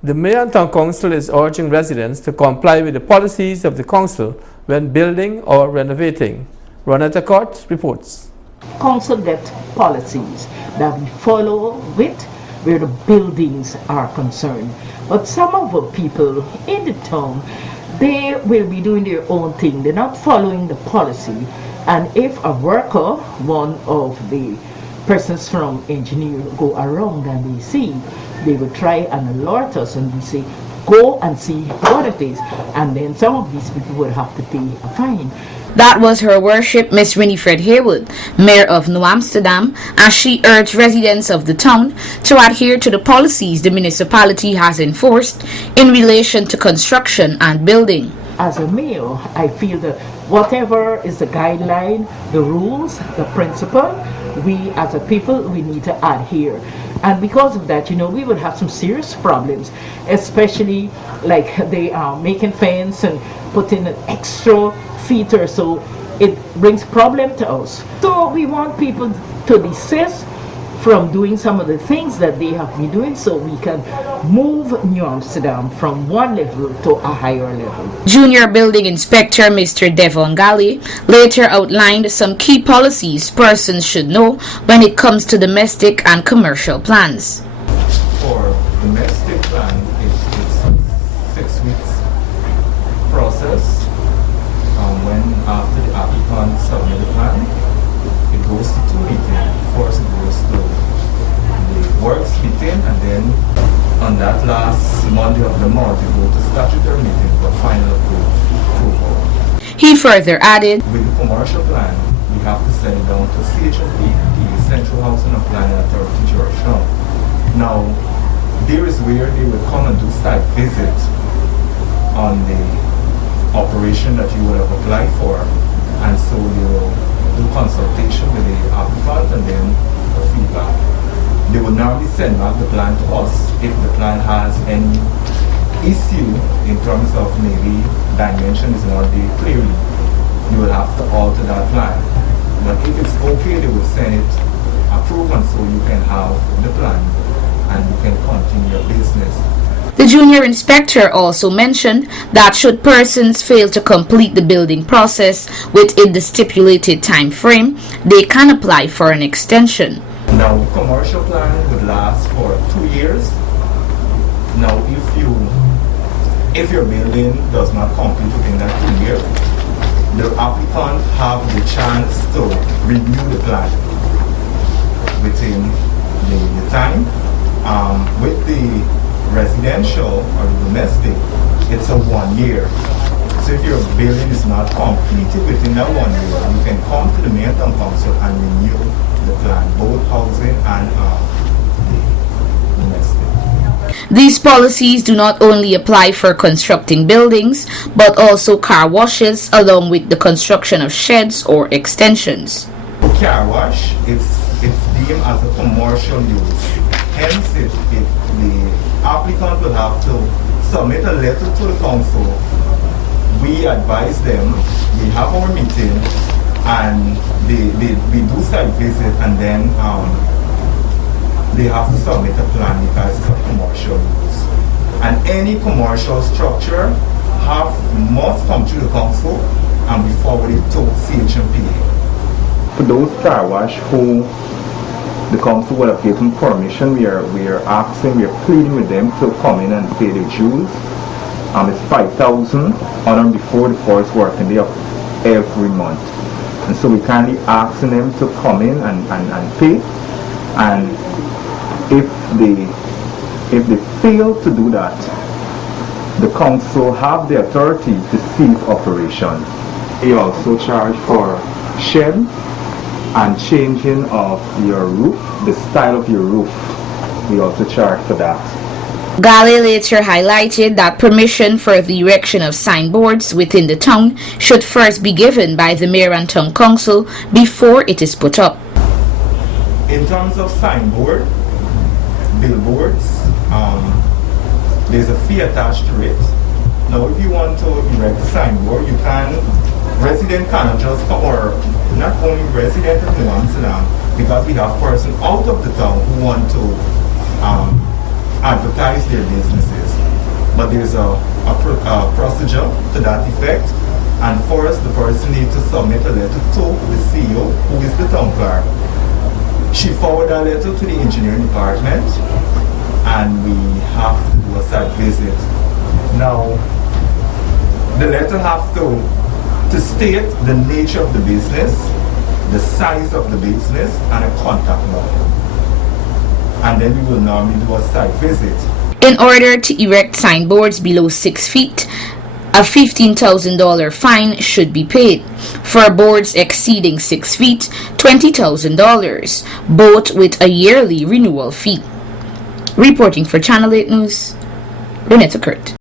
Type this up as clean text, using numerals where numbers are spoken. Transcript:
The Mayor and Town Council is urging residents to comply with the policies of the council when building or renovating. Ronetta Court reports. Council get policies that we follow with where the buildings are concerned. But some of the people in the town, they will be doing their own thing. They're not following the policy. And if a worker, one of the persons from engineer go around and they see, they will try and alert us and we say, go and see what it is. And then some of these people will have to pay a fine. That was Her Worship Miss Winifred Haywood, Mayor of New Amsterdam, as she urged residents of the town to adhere to the policies the municipality has enforced in relation to construction and building. As a mayor, I feel that whatever is the guideline, the rules, the principle, we as a people, we need to adhere. And because of that, we will have some serious problems, especially like they are making fence and putting an extra feet or so. It brings problem to us. So we want people to desist from doing some of the things that they have been doing so we can move New Amsterdam from one level to a higher level. Junior Building Inspector Mr. Devon Galley later outlined some key policies persons should know when it comes to domestic and commercial plans. For domestic plan, it's 6 weeks process. When after the applicant submit the plan, it goes to 2 meetings. First it goes to the works meeting, and then on that last Monday of the month it goes to statutory meeting for final approval. He further added, with the commercial plan, we have to send it down to CHMP, the Central Housing and Planning Authority Georgetown. Now, there is where they will come and do site visit on the operation that you would have applied for, and so they will do consultation with the applicant and then the feedback. They will normally send back the plan to us if the plan has any issue in terms of maybe dimension is not there clearly. You will have to alter that plan. But if it's okay, they will send it approved, and so you can have the plan and you can continue your business. The junior inspector also mentioned that should persons fail to complete the building process within the stipulated time frame, they can apply for an extension. Now, commercial plan would last for 2 years. Now, if your building does not complete within that 2 years, the applicant have the chance to review the plan within the time. With the residential or the domestic, it's a 1 year. So if your building is not completed within that 1 year, you can come to the Mayor and Town Council and renew the plan, both housing and the domestic. These policies do not only apply for constructing buildings, but also car washes along with the construction of sheds or extensions. For car wash, it's deemed as a commercial use. Hence, the applicant will have to submit a letter to the council. We advise them, we have our meeting, and we do site visit, and then they have to submit a plan because it's a commercial use. And any commercial structure must come to the council and be forwarded to CHMP. For those car wash who the council would have given permission, we are pleading with them to come in and pay their dues. It's 5,000 on and before the first working day of every month. And so we kindly asking them to come in and pay. And if they fail to do that, the council have the authority to cease operations. They also charge for shed and changing of your roof, the style of your roof. We also charge for that. Gale later highlighted that permission for the erection of signboards within the town should first be given by the Mayor and Town Council before it is put up. In terms of signboard, billboards, there's a fee attached to it. Now, if you want to erect a signboard, you can. Resident cannot just come, or not only resident of New Amsterdam, because we have persons out of the town who want to advertise their businesses. But there's a procedure to that effect. And first, the person needs to submit a letter to the CEO, who is the town clerk. She forwarded that letter to the engineering department, and we have to do a site visit. Now, the letter has to state the nature of the business, the size of the business, and a contact number. And then we will normally do a site visit. In order to erect signboards below 6 feet, a $15,000 fine should be paid. For boards exceeding 6 feet, $20,000, both with a yearly renewal fee. Reporting for Channel 8 News, Renetta Kurt.